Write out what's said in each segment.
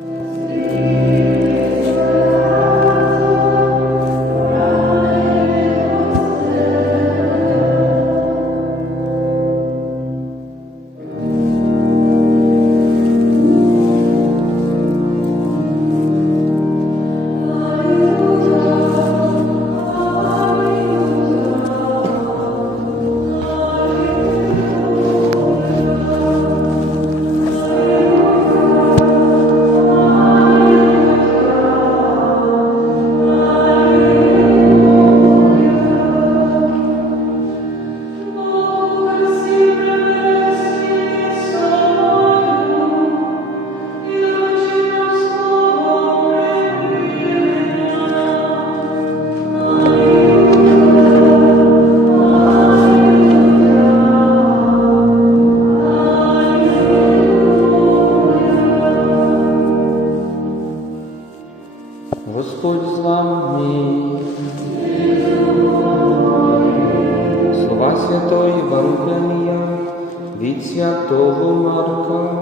Господь Святої Євангелія від Святого Марка.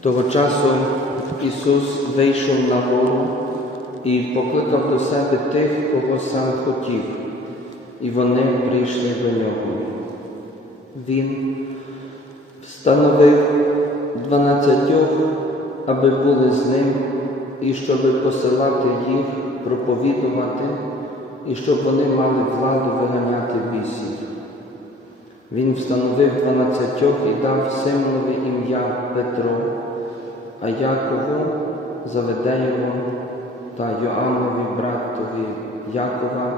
Того часу Ісус вийшов на гору і покликав до себе тих, кого сам хотів, і вони прийшли до нього. Він встановив дванадцятьох, аби були з ним, і щоб посилати їх, проповідувати, і щоб вони мали владу виганяти бісів. Він встановив дванадцятьох і дав Симонові ім'я Петро, а Якову, Заведеєву та Йоаннові братові Якова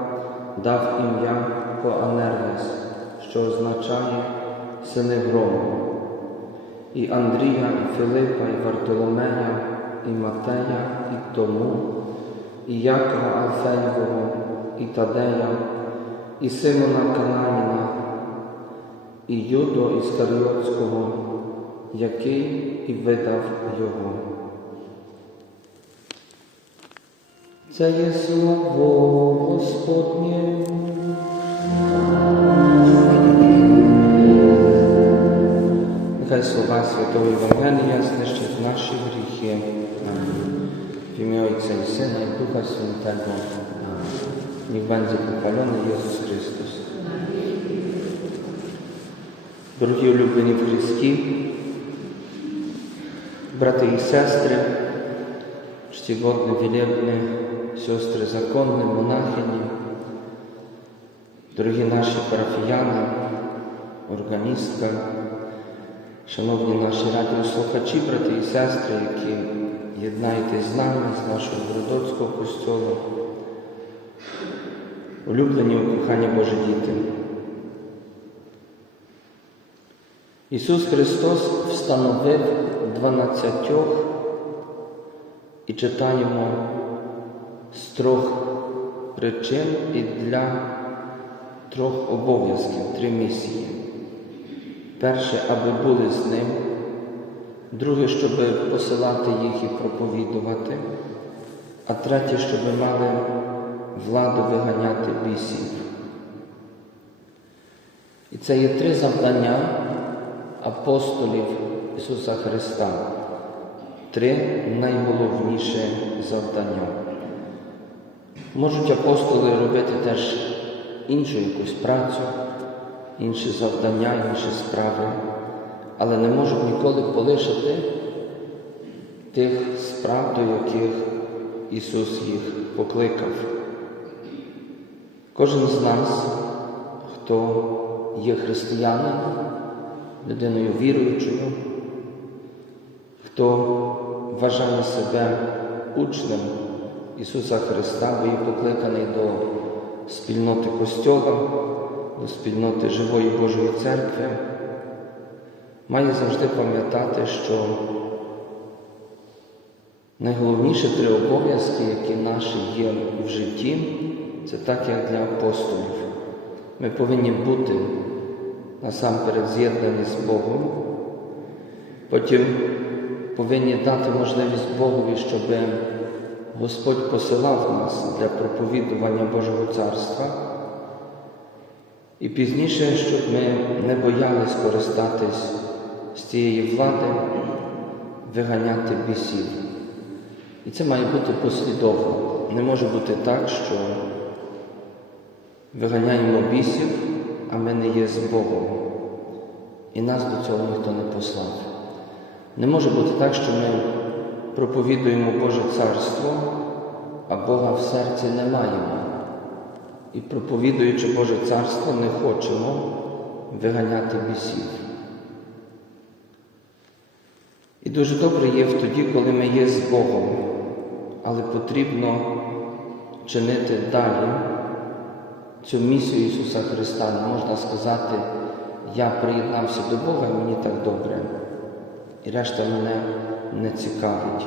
дав ім'я Поанервес, що означає сини грому, і Андрія, і Филипа, і Вартоломея, і Матея, і Тому, і Якова Алфеєвого, і Тадея, і Симона Кананіна, і Юдо Іскаріотського, який і видав його. Це є слово Господнє. Слова Святого Євангелія знищать наші гріхи. Амінь. В ім'я Отця і Сина і Духа Святого. Амінь. Niech będzie pochwalony Jezus Chrystus. Дорогі улюблені Христі, брати і сестри, czcigodne, wielebne siostry zakonne, monachini, дорогі наші парафіяни, органістка, шановні наші радіослухачі, брати і сестри, які єднаєтесь з нами, з нашого Городоцького костьолу, улюблені у коханні Божі діти. Ісус Христос встановив дванадцятьох і читаємо з трьох причин і для трьох обов'язків, три місії. Перше, аби були з ним, друге, щоб посилати їх і проповідувати, а третє, щоб мали владу виганяти бісів. І це є три завдання апостолів Ісуса Христа. Три найголовніші завдання. Можуть апостоли робити теж іншу якусь працю, інші завдання, інші справи, але не можуть ніколи полишити тих справ, до яких Ісус їх покликав. Кожен з нас, хто є християнином, людиною віруючою, хто вважає себе учнем Ісуса Христа, бо є покликаний до спільноти Костьола, до спільноти живої Божої церкви, має завжди пам'ятати, що найголовніші три обов'язки, які наші є в житті, це так, як для апостолів. Ми повинні бути насамперед з'єднані з Богом, потім повинні дати можливість Богові, щоб Господь посилав нас для проповідування Божого Царства. І пізніше, щоб ми не боялись користатись з цієї влади, виганяти бісів. І це має бути послідовно. Не може бути так, що виганяємо бісів, а ми не є з Богом. І нас до цього ніхто не послав. Не може бути так, що ми проповідуємо Боже Царство, а Бога в серці не маємо. І проповідуючи Боже Царство, не хочемо виганяти бісів. І дуже добре є тоді, коли ми є з Богом, але потрібно чинити далі цю місію Ісуса Христа. Не можна сказати, я приєднався до Бога і мені так добре. І решта мене не цікавить.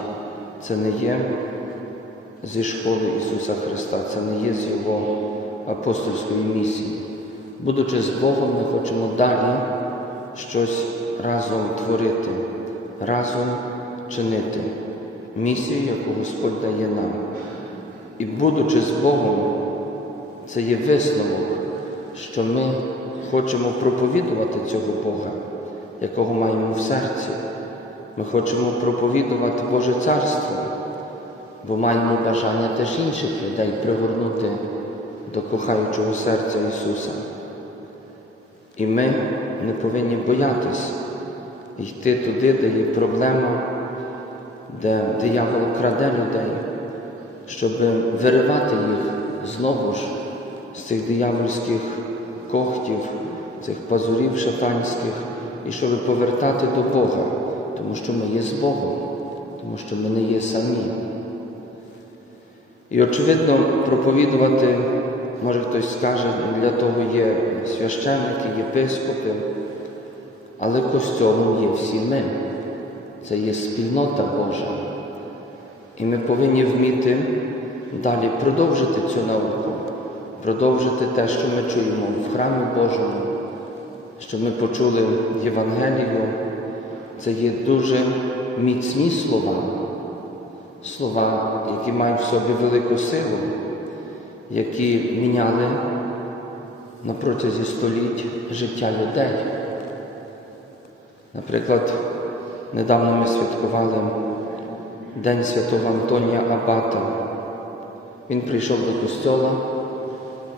Це не є зі школи Ісуса Христа, це не є з Його апостольської місії. Будучи з Богом, ми хочемо далі щось разом творити, разом чинити місію, яку Господь дає нам. І будучи з Богом, це є висновок, що ми хочемо проповідувати цього Бога, якого маємо в серці. Ми хочемо проповідувати Боже Царство, бо маємо бажання теж інших людей пригорнути до кохаючого серця Ісуса. І ми не повинні боятись йти туди, де є проблема, де диявол краде людей, щоб виривати їх знову ж з цих диявольських когтів, цих пазурів шатанських, і щоб повертати до Бога, тому що ми є з Богом, тому що ми не є самі. І, очевидно, проповідувати, може хтось скаже, для того є священники, єпископи, але костьолом є всі ми. Це є спільнота Божа. І ми повинні вміти далі продовжити цю науку, продовжити те, що ми чуємо в храмі Божому, що ми почули Євангелію. Це є дуже міцні слова, слова, які мають в собі велику силу, які міняли на протязі століть життя людей. Наприклад, недавно ми святкували День Святого Антонія Абата. Він прийшов до костьола,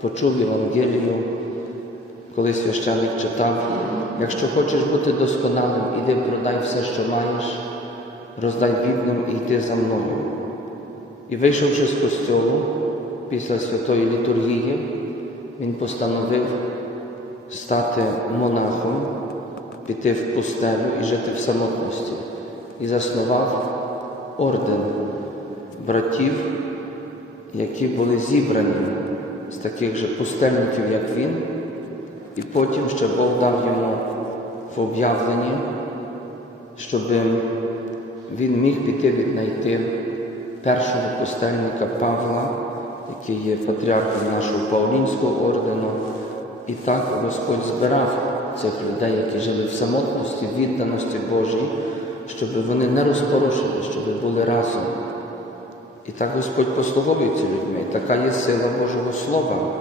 почув Євангелію, коли священник читав, якщо хочеш бути досконалим, іди продай все, що маєш, роздай бідним і йди за мною. І вийшовши з костьолу після святої літургії, він постановив стати монахом, піти в пустелю і жити в самотності, і заснував орден братів, які були зібрані з таких же пустельників, як він, і потім ще Бог дав йому в об'явленні, щоб він міг піти віднайти першого пустельника Павла, який є патріархом нашого Паулінського ордену. І так Господь збирав цих людей, які жили в самотності, відданості Божій, щоб вони не розпорушили, щоб були разом. І так Господь послуговується людьми. Така є сила Божого Слова.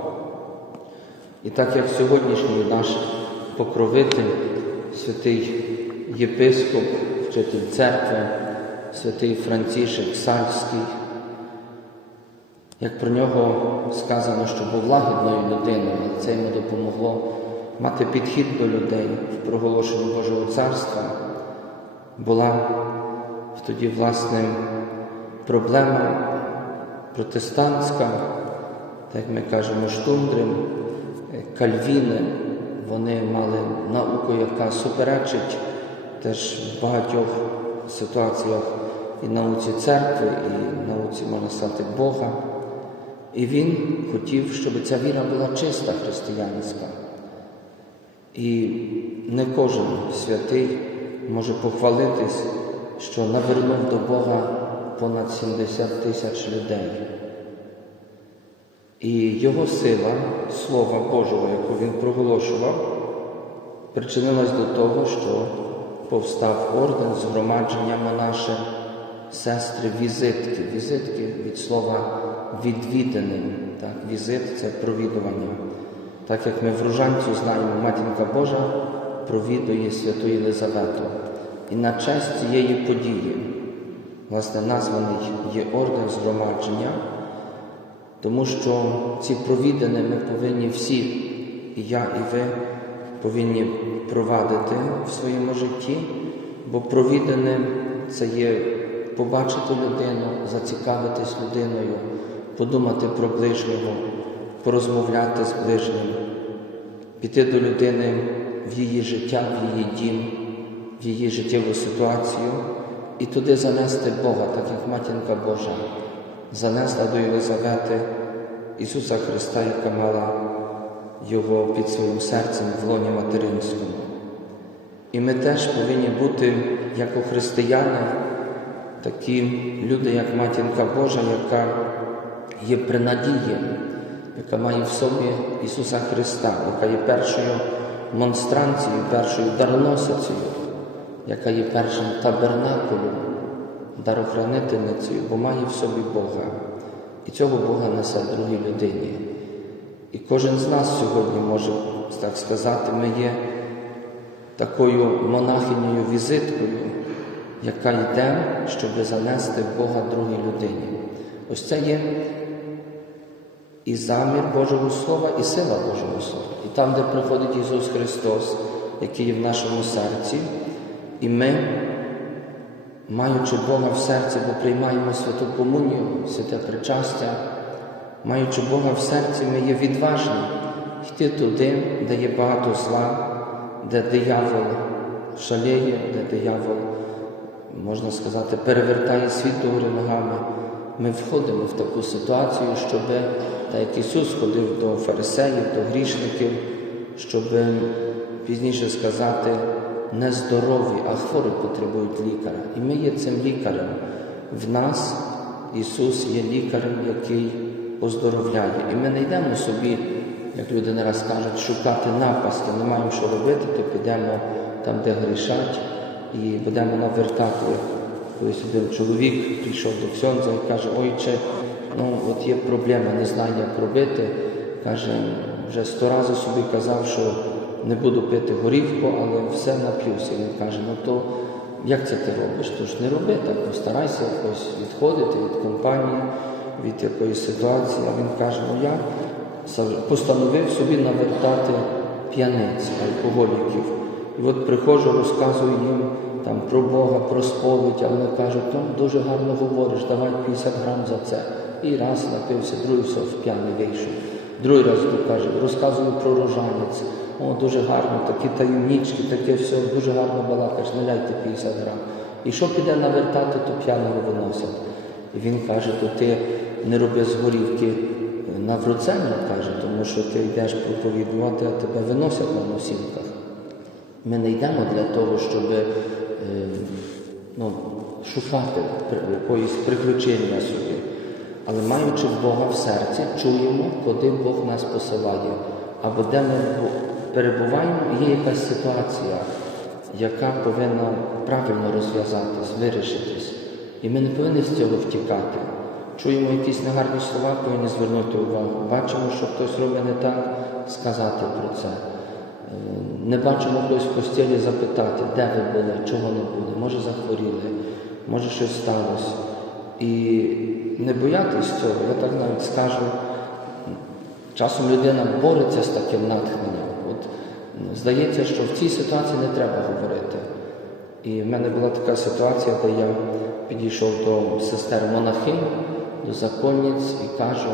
І так як сьогоднішній наш покровитель, святий єпископ, вчитель церкви, святий Францішек Сальський, як про нього сказано, що був лагідною людиною, і це йому допомогло мати підхід до людей в проголошенні Божого Царства, була тоді, власне, проблема протестантська, так ми кажемо, штундрим, кальвіни, вони мали науку, яка суперечить теж в багатьох ситуаціях і науці церкви, і науці, можна сказати, Бога. І він хотів, щоб ця віра була чиста християнська. І не кожен святий може похвалитись, що навернув до Бога понад 70 тисяч людей. І його сила, Слова Божого, яку він проголошував, причинилась до того, що повстав орден згромадження монаше сестри візитки. Візитки від слова відвідини. Так? Візит це провідування. Так як ми в Ружанцю знаємо, Матінка Божа провідує святу Єлизавету. І на честь цієї події, власне, названий є орден згромадження, тому що ці провідини ми повинні всі, і я, і ви, повинні провадити в своєму житті, бо провідини це є побачити людину, зацікавитись людиною, подумати про ближнього, порозмовляти з ближнім, піти до людини в її життя, в її дім, в її життєву ситуацію і туди занести Бога, так як матінка Божа занесла до Єлизавети Ісуса Христа, яка мала Його під своїм серцем в лоні материнському. І ми теж повинні бути, як у християни, такі люди, як матінка Божа, яка є принадієм, яка має в собі Ісуса Христа, яка є першою монстранцією, першою дароносицею, яка є першим табернакулом, дарохранительницею, бо має в собі Бога. І цього Бога несе другій людині. І кожен з нас сьогодні може так сказати, ми є такою монахинею візиткою, яка йде, щоб занести Бога другій людині. Ось це є і замір Божого Слова, і сила Божого Слова. І там, де приходить Ісус Христос, який є в нашому серці, і ми, маючи Бога в серці, бо приймаємо святу комунію, святе причастя, маючи Бога в серці, ми є відважні йти туди, де є багато зла, де диявол шаліє, де диявол, можна сказати, перевертає світ до гори ногами. Ми входимо в таку ситуацію, щоб, так як Ісус ходив до фарисеїв, до грішників, щоб пізніше сказати, не здорові, а хворі потребують лікаря. І ми є цим лікарем. В нас Ісус є лікарем, який оздоровляє. І ми не йдемо собі, як люди не раз кажуть, шукати напаски, не маємо що робити, то підемо там, де грішать, і будемо навертати. Колись один чоловік прийшов до Ксьонза і каже, ойче, ну от є проблема, не знаю, як робити. Каже, вже сто разів собі казав, що не буду пити горівку, але все нап'юся. Він каже, ну то як це ти робиш? То ж не роби так, постарайся якось відходити від компанії, від якоїсь ситуації. А він каже, ну я постановив собі навертати п'яниць, алкоголіків. І от приходжу, розказую їм там про Бога, про сповідь, а вони кажуть, ну дуже гарно говориш, давай 50 грам за це. І раз напився, другий все в п'яний вийшов. Другий раз каже, розказую про рожанець. О, дуже гарно, такі таємнички, таке все, дуже гарно балакаєш, наляйте 50 грам. І що піде навертати, то п'яного виносять. І він каже, то ти не роби з горівки навруцення, каже, тому що ти йдеш проповідувати, а тебе виносять на носінках. Ми не йдемо для того, щоб ну, шукати якоїсь приключення собі. Але маючи Бога в серці, чуємо, куди Бог нас посилає. Або де ми перебуваємо, є якась ситуація, яка повинна правильно розв'язатись, вирішитись. І ми не повинні з цього втікати. Чуємо якісь негарні слова, повинні звернути увагу. Бачимо, що хтось робить не так, сказати про це. Не бачимо хтось в постілі запитати, де ви були, чого не були, може захворіли, може щось сталося. І не боятись цього, я так навіть скажу, часом людина бореться з таким натхненням. От Здається, що в цій ситуації не треба говорити. І в мене була така ситуація, де я підійшов до сестер монахинь, до законниць і кажу,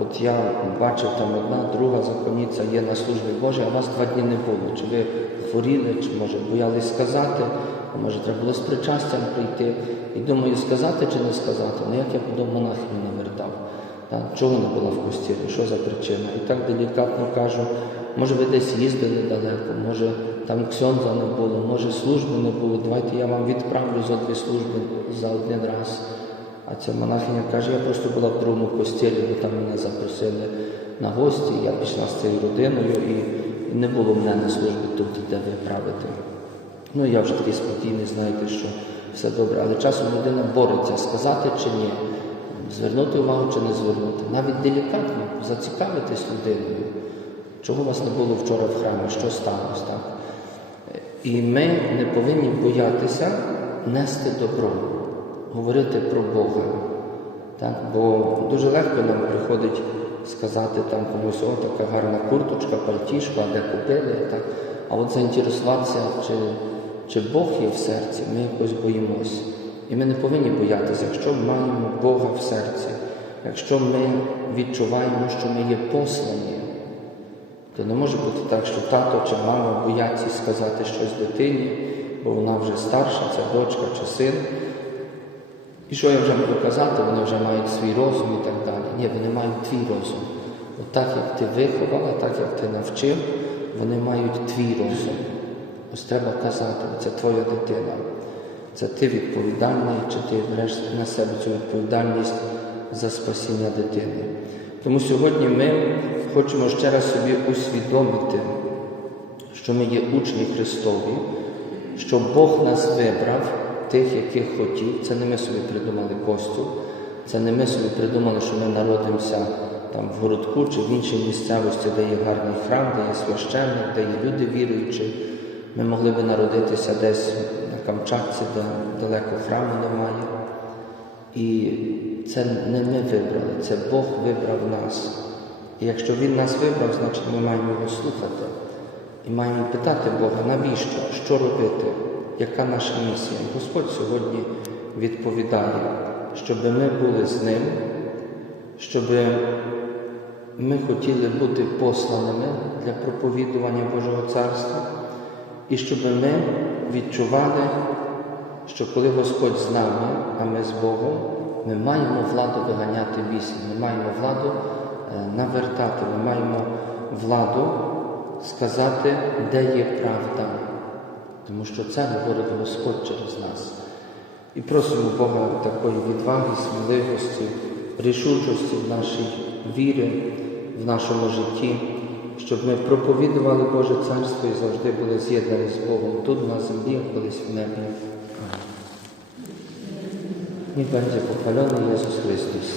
от я бачив там одна, друга законниця є на службі Божій, а вас два дні не було. Чи ви хворіли, чи може боялись сказати, а може треба було з причастям прийти. І думаю, сказати чи не сказати, ну як я буду монахиню навертав. Так? Чого не була в постілі, що за причина? І так делікатно кажу, може ви десь їздили далеко, може там ксьонза не було, може служби не було, давайте я вам відправлю за дві служби за один раз. А ця монахиня каже, я просто була в другому постілі, бо там мене запросили на гості, я пішла з цією родиною і не було мене на службі тут, де ви правите. Ну я вже такий спокійний, знаєте, що все добре. Але часом людина бореться, сказати чи ні, звернути увагу чи не звернути. Навіть делікатно зацікавитись людиною. Чого вас не було вчора в храмі? Що сталося? Так? І ми не повинні боятися нести добро, говорити про Бога. Так? Бо дуже легко нам приходить сказати там комусь, о, така гарна курточка, пальтішка, де купили. Так? А от заінтересуватися, чи, чи Бог є в серці, ми якось боїмося. І ми не повинні боятися, якщо ми маємо Бога в серці, якщо ми відчуваємо, що ми є послані, то не може бути так, що тато чи мама бояться сказати щось дитині, бо вона вже старша, це дочка чи син. І що я вже можу казати, вони вже мають свій розум і так далі. Ні, вони мають твій розум. От так, як ти виховала, так як ти навчив, вони мають твій розум. Ось треба казати, це твоя дитина. Це ти відповідальний, чи ти береш на себе цю відповідальність за спасіння дитини. Тому сьогодні ми хочемо ще раз собі усвідомити, що ми є учні Христові, що Бог нас вибрав, тих, яких хотів. Це не ми собі придумали Костю, це не ми собі придумали, що ми народимося там в городку чи в іншій місцевості, де є гарний храм, де є священник, де є люди віруючі. Ми могли би народитися десь на Камчатці, де далеко храму немає. І це не ми вибрали, це Бог вибрав нас. І якщо Він нас вибрав, значить ми маємо його слухати. І маємо питати Бога, навіщо, що робити, яка наша місія. Господь сьогодні відповідає, щоб ми були з Ним, щоб ми хотіли бути посланими для проповідування Божого Царства, і щоб ми відчували, що коли Господь з нами, а ми з Богом, ми маємо владу виганяти бісів, ми маємо владу е, навертати, ми маємо владу сказати, де є правда. Тому що це говорить Господь через нас. І просимо Бога такої відваги, сміливості, рішучості в нашій вірі, в нашому житті, щоб ми проповідували Боже Царство і завжди були з'єднані з Богом тут на землі, колись в небі. Niech będzie pochwalony Jezus Chrystus.